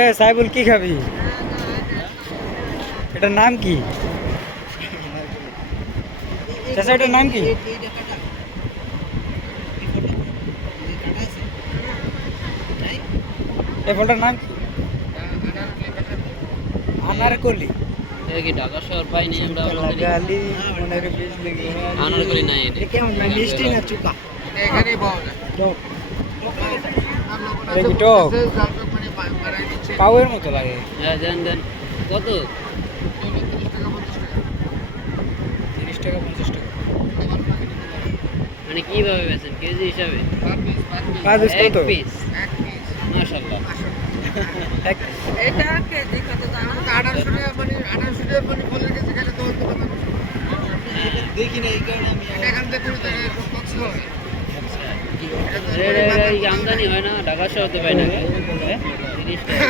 এ সাইবুল কি খাবি? এটার নাম কি? চাচা এটার নাম কি? এই ফলটার নাম কি? আনারকলি। কি ঢাকা শহর পাইনি আমরা লাগালি মনের বীজ লেগে আনারকলি নাই এটা কেমন লাগে? মিষ্টি না চুকা? এখানেই পাওয়া যায়। টক। এটা কি টক? পাউয়ের মতো লাগে। হ্যাঁ দেন কত 30 টাকা 50 টাকা। মানে কিভাবে বেচেন কেজি হিসাবে? পার পিস এক কত? পিস মাশাআল্লাহ। এক এটা কেজি কত জানো? 1800 টাকা মানে 1800 টাকা মানে ফলের কেজি খেলে তো অন্য কথা। দেখি না এই কারণে আমি এখান থেকে কত হয়? এই আমদানি হয় না ঢাকা শহর তো পাই না 30 টাকা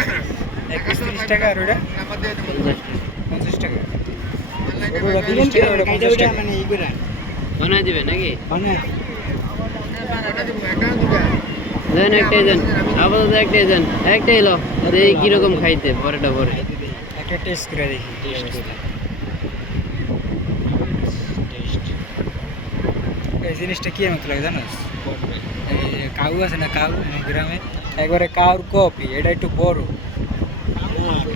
এক পিস 30 টাকা আর ওটা আমাদের 50 টাকা। ওটা 30 টাকা ওটা 50 টাকা। মানে এই করে বানায় দিবে নাকি? মানে এটা দিব একটা দুটো দেন একটাই দেন আপাতত একটাই এলো এই কিরকম খাইতে পরেটা পরে একটা টেস্ট করে দেখি। এই জিনিসটা কি মতো লাগে জানোস? এই যে কাউ আছে না কাউ গ্রামে একবারে কাউর কপি, এটা একটু বড়।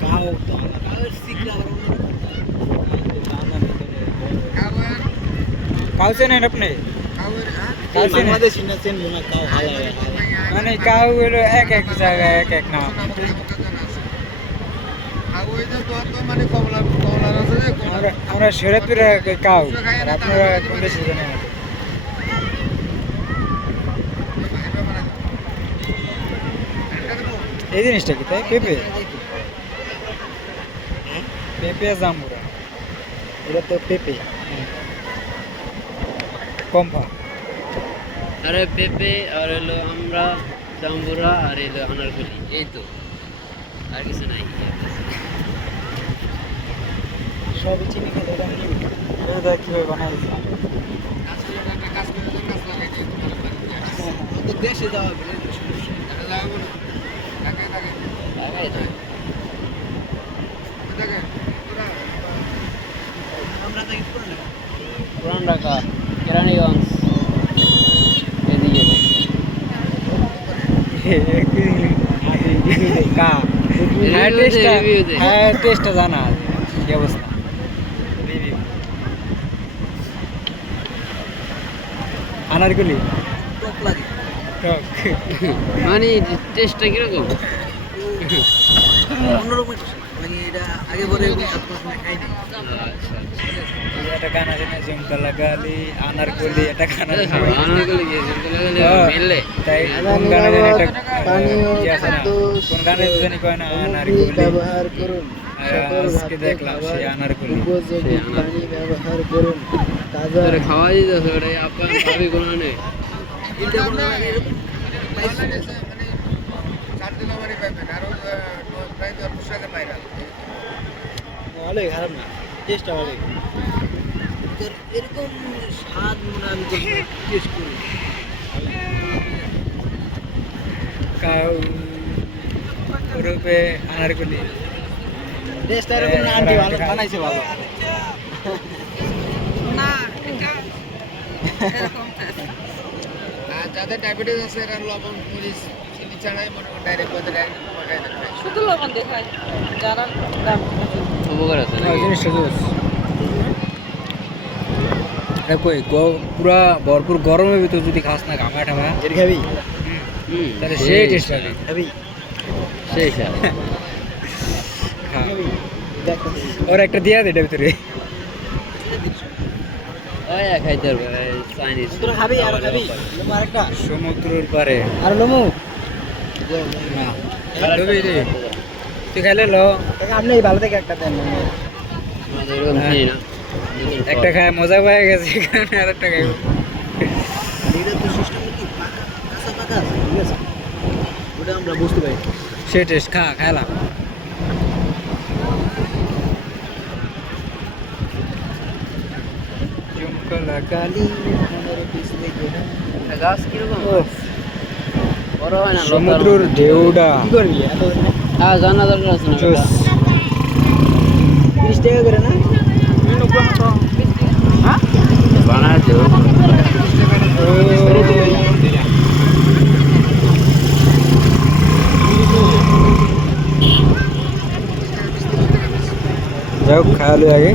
কাউ তো কাউয়ের সিকলা কাউ চেনেন আপনি? কাউ চেনেন? মানে কাউ হলো এক এক জায়গায় এক এক নাম। আমরা শরৎপুরে কাউ, আর আপনারা কোন দেশে জানেন? এই জিনিসটা কি তাই? পেঁপে পেঁপে জাম্বুরা, এটা তো পেঁপে কম্পা। আরে পেঁপে আর হলো আমরা জাম্বুরা আর এলো আনারকলি এই তো আর কিছু নাই সবই চিনি খেলে এটা নিবি। এটা কীভাবে বানাইছে? দেশে যাওয়া লাগাই তো পুরান ঢাকা কেরানীগঞ্জ এদিকে কা হ্যাঁ টেস্টটা জানা আছে কি অবস্থা। রিভিউ আনারকলি টক লাগে টক। মানে টেস্টটা কিরকম? অন্যরকম মানে এটা আগে বলে খাই নাই। একটা গান আছে না, ঝুমকা লাগালি আনারকলি, একটা গান আছে। আনারকলি মিললে তাই কোন গানে জানি একটা কি আছে না, কোন গানে জানি কয় না আনারকলি ব্যবহার করুন, আজকে দেখলাম সেই আনারকলি। উপযোগী পানি ব্যবহার করুন, তাজা তোরে খাওয়া দিতেছে ওটাই আপনার ভাবি কোনো নেই এটা কোনো এরকম মানে 4 দিন আমারই পাইবেন আরো প্রায় 10 টাকা পাইরা ভালোই, খারাপ না, টেস্টটা ভালোই। এরকম স্বাদ মনে আমি টেস্ট করি কাউ রূপে আনারকলি টেস্টটা এরকম না, আন্টি ভালো বানাইছে, ভালো। না এটা এরকম আর যাদের ডায়াবেটিস আছে এরা লবণ মরিচ চিনি ছাড়াই মনে করেন ডাইরেক্ট করে ডাইরেক্ট মাখাই দেয় শুধু লবণ দেখায় যারা উপকার আছে নাকি? জিনিসটা জোস। এটা কই পুরা ভরপুর গরমের ভিতর যদি খাস না ঘামা ঠামা, এটা খাবি? তাহলে সেই টেস্ট পাবি। খাবি? সেই স্যার খা। দেখ ওর একটা দিয়া দে এটার ভিতরে। ওই খাইতে পারবে চাইনিজ তোরা খাবি? আর খাবি? লমু আরেকটা? সমুদ্রের পারে আর লমু? না লবি রে, তুই খাইলে ল। আপনি ভালো থেকে একটা দেন। আমাদের এরকম চিনি না একটা খায় মজা পাওয়া গেছে, এখানে আর একটা খাইব। এটা তো সিস্টেম কি কাঁচা পাকা আছে, ঠিক আছে, ওটা আমরা বুঝতে পারি। সে টেস্ট খা খাইলাম। ঝুমকা লাগালি মনের বীজ লেগে গাছ কিরকম উফ, বড় হয় না সমুদ্রের ঢেউটা কি করবি এত হ্যাঁ জানা দরকার আছে না চুস। 30 টাকা করে না বানায় দেব যাই হোক খাওয়ালো আগে